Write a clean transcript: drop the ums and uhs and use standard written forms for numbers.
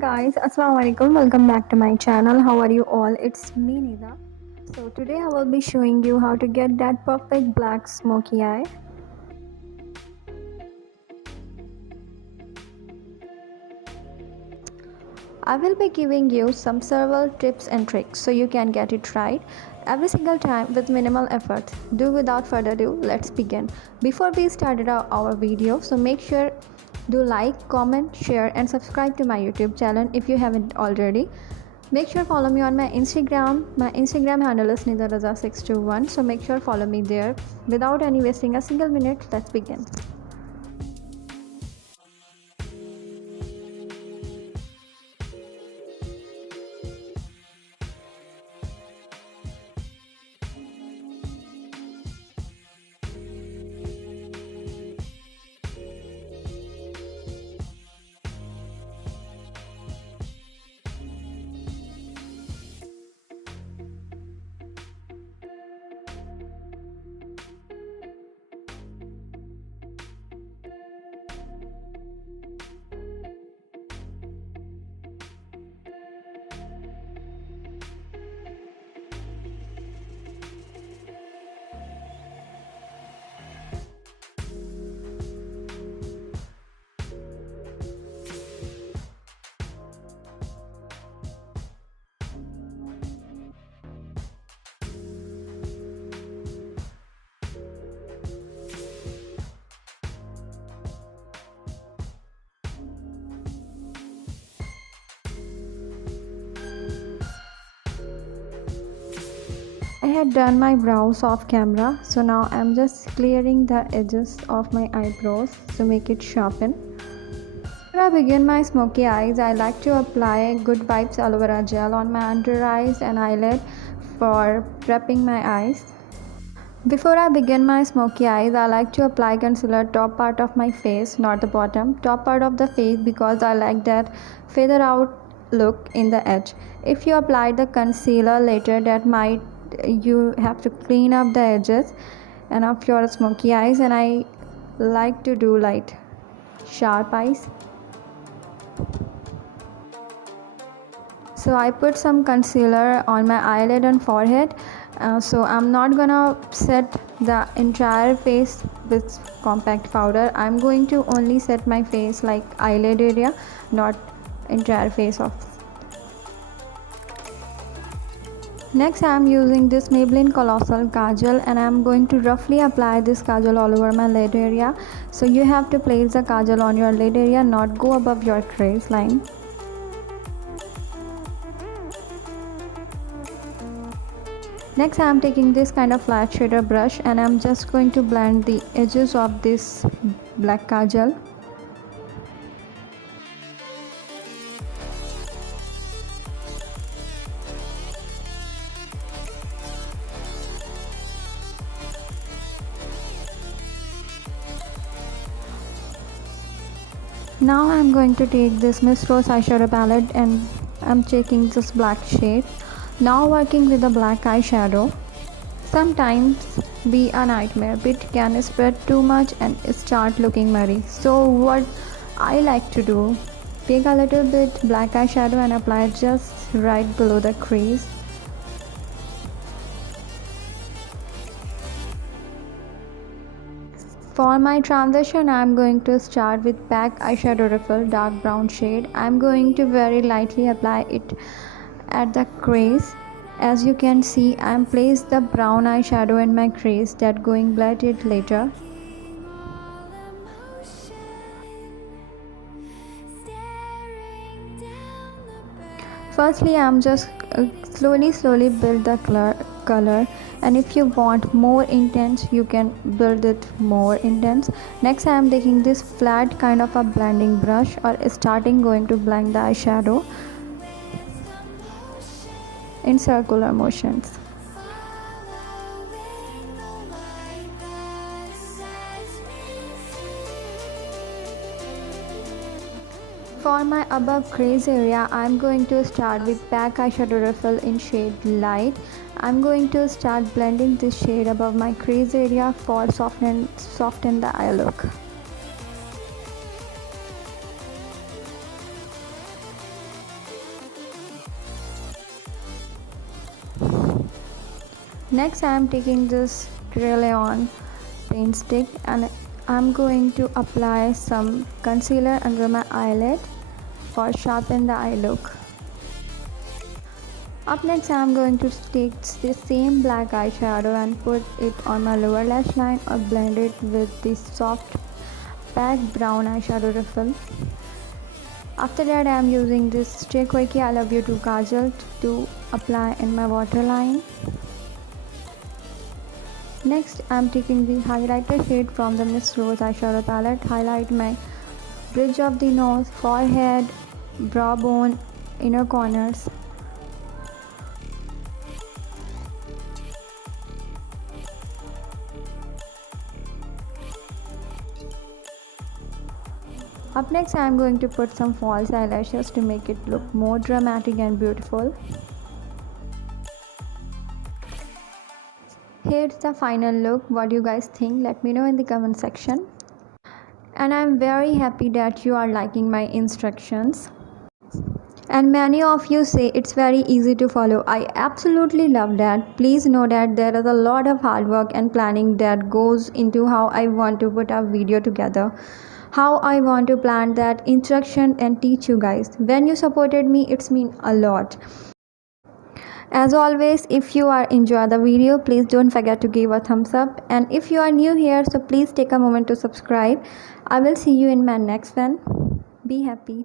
Guys, Assalamu alaikum. Welcome back to my channel. How are you all? It's me Nida. So today I will be showing you how to get that perfect black smoky eye. I will be giving you some several tips and tricks so you can get it right every single time with minimal effort. Do without further ado, let's begin. Before we started our video, so make sure do like, comment, share and subscribe to my YouTube channel if you haven't already. Make sure follow me on my Instagram. My Instagram handle is nidaraza621. So make sure follow me there. Without any wasting a single minute, let's begin. I had done my brows off camera, so now I'm just clearing the edges of my eyebrows to make it sharpen. Before I begin my smoky eyes, I like to apply Good Vibes aloe vera gel on my under eyes and eyelid for prepping my eyes. Before I begin my smoky eyes, I like to apply concealer top part of my face, not the bottom, top part of the face, because I like that feather out look in the edge. If you apply the concealer later, that might you have to clean up the edges and of your smoky eyes, and I like to do light sharp eyes. So I put some concealer on my eyelid and forehead. So I'm not gonna set the entire face with compact powder. I'm going to only set my face like eyelid area, not entire face of. Next I am using this Maybelline Colossal Kajal, and I am going to roughly apply this kajal all over my lid area. So you have to place the kajal on your lid area, not go above your crease line. Next I am taking this kind of flat shader brush and I am just going to blend the edges of this black kajal. Now I am going to take this Miss Rose eyeshadow palette and I am taking this black shade. Now working with the black eyeshadow. Sometimes be a nightmare, it can spread too much and start looking muddy. So what I like to do, take a little bit black eyeshadow and apply it just right below the crease. For my transition, I am going to start with PAC eyeshadow refill dark brown shade. I am going to very lightly apply it at the crease. As you can see, I am placed the brown eyeshadow in my crease that going blend it later. Firstly, I am just slowly build the color, and if you want more intense, you can build it more intense. Next, I am taking this flat kind of a blending brush or starting going to blend the eyeshadow in circular motions. For my above crease area, I am going to start with PAC eyeshadow refill in shade light. I am going to start blending this shade above my crease area for soften the eye look. Next I am taking this crayon paint stick and I'm going to apply some concealer under my eyelid for sharpen the eye look. Up next I am going to take the same black eyeshadow and put it on my lower lash line or blend it with the soft packed brown eyeshadow refill. After that I am using this Stay Quirky I Love You to Kajal to apply in my waterline. Next I am taking the highlighter shade from the Miss Rose eyeshadow palette, highlight my bridge of the nose, forehead, brow bone, inner corners. Up next I am going to put some false eyelashes to make it look more dramatic and beautiful. Here's the final look. What do you guys think? Let me know in the comment section. And I'm very happy that you are liking my instructions. And many of you say it's very easy to follow. I absolutely love that. Please know that there is a lot of hard work and planning that goes into how I want to put a video together, how I want to plan that instruction and teach you guys. When you supported me, it's mean a lot. As always, if you are enjoy the video, please don't forget to give a thumbs up, and if you are new here, so please take a moment to subscribe. I will see you in my next one. Be happy.